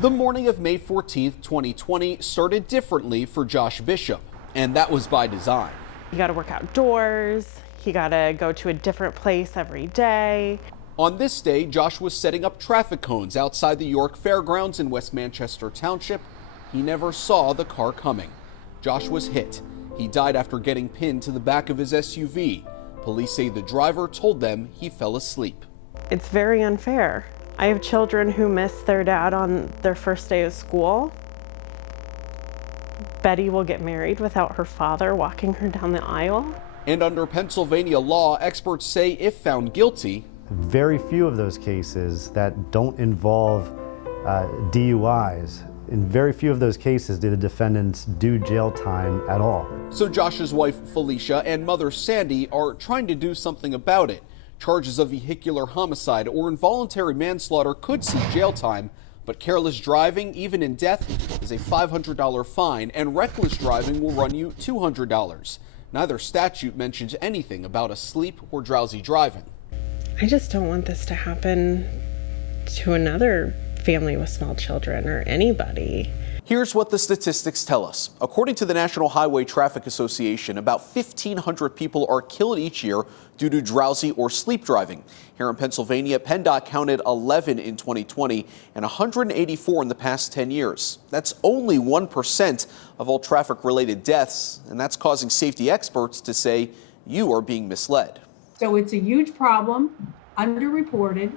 The morning of May 14th, 2020 started differently for Josh Bishop, and that was by design. You got to work outdoors. You got to go to a different place every day. On this day, Josh was setting up traffic cones outside the York Fairgrounds in West Manchester Township. He never saw the car coming. Josh was hit. He died after getting pinned to the back of his SUV. Police say the driver told them he fell asleep. It's very unfair. I have children who miss their dad on their first day of school. Betty will get married without her father walking her down the aisle. And under Pennsylvania law, experts say if found guilty, very few of those cases that don't involve DUIs, in very few of those cases do the defendants do jail time at all. So Josh's wife Felicia and mother Sandy are trying to do something about it. Charges of vehicular homicide or involuntary manslaughter could see jail time, but careless driving, even in death, is a $500 fine, and reckless driving will run you $200. Neither statute mentions anything about asleep or drowsy driving. I just don't want this to happen to another family with small children or anybody. Here's what the statistics tell us. According to the National Highway Traffic Association, about 1,500 people are killed each year due to drowsy or sleep driving. Here in Pennsylvania, PennDOT counted 11 in 2020 and 184 in the past 10 years. That's only 1% of all traffic-related deaths, and that's causing safety experts to say you are being misled. So it's a huge problem, underreported.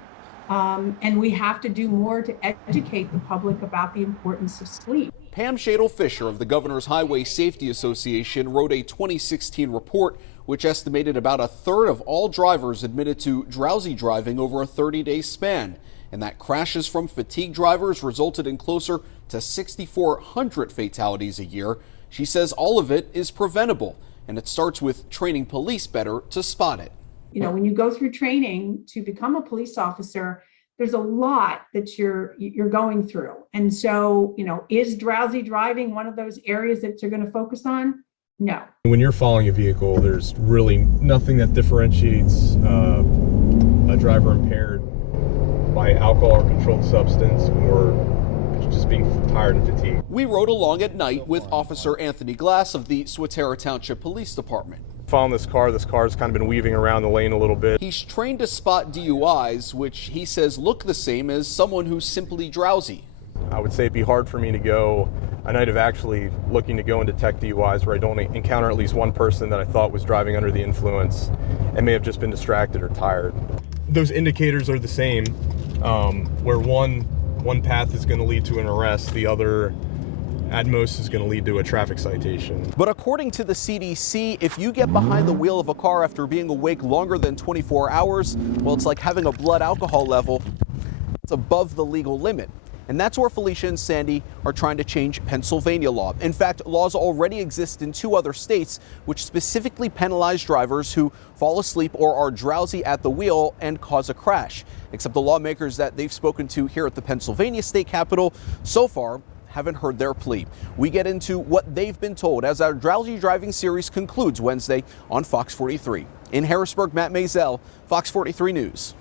And we have to do more to educate the public about the importance of sleep. Pam Shadle-Fisher of the Governor's Highway Safety Association wrote a 2016 report which estimated about a third of all drivers admitted to drowsy driving over a 30-day span, and that crashes from fatigue drivers resulted in closer to 6,400 fatalities a year. She says all of it is preventable, and it starts with training police better to spot it. You know, when you go through training to become a police officer, there's a lot that you're going through. And so, you know, is drowsy driving one of those areas that you're going to focus on? No. When you're following a vehicle, there's really nothing that differentiates a driver impaired by alcohol or controlled substance or just being tired and fatigued. We rode along at night with Officer Anthony Glass of the Swatara Township Police Department. Following this car's kind of been weaving around the lane a little bit. He's trained to spot DUIs, which he says look the same as someone who's simply drowsy. I would say it'd be hard for me to go a night of actually looking to go and detect DUIs where I don't encounter at least one person that I thought was driving under the influence and may have just been distracted or tired. Those indicators are the same, where one path is going to lead to an arrest, the other at most is going to lead to a traffic citation. But according to the CDC, if you get behind the wheel of a car after being awake longer than 24 hours, well, it's like having a blood alcohol level. It's above the legal limit. And that's where Felicia and Sandy are trying to change Pennsylvania law. In fact, laws already exist in 2 other states which specifically penalize drivers who fall asleep or are drowsy at the wheel and cause a crash. Except the lawmakers that they've spoken to here at the Pennsylvania State Capitol so far haven't heard their plea. We get into what they've been told as our Drowsy Driving series concludes Wednesday on Fox 43. In Harrisburg, Matt Maisel, Fox 43 News.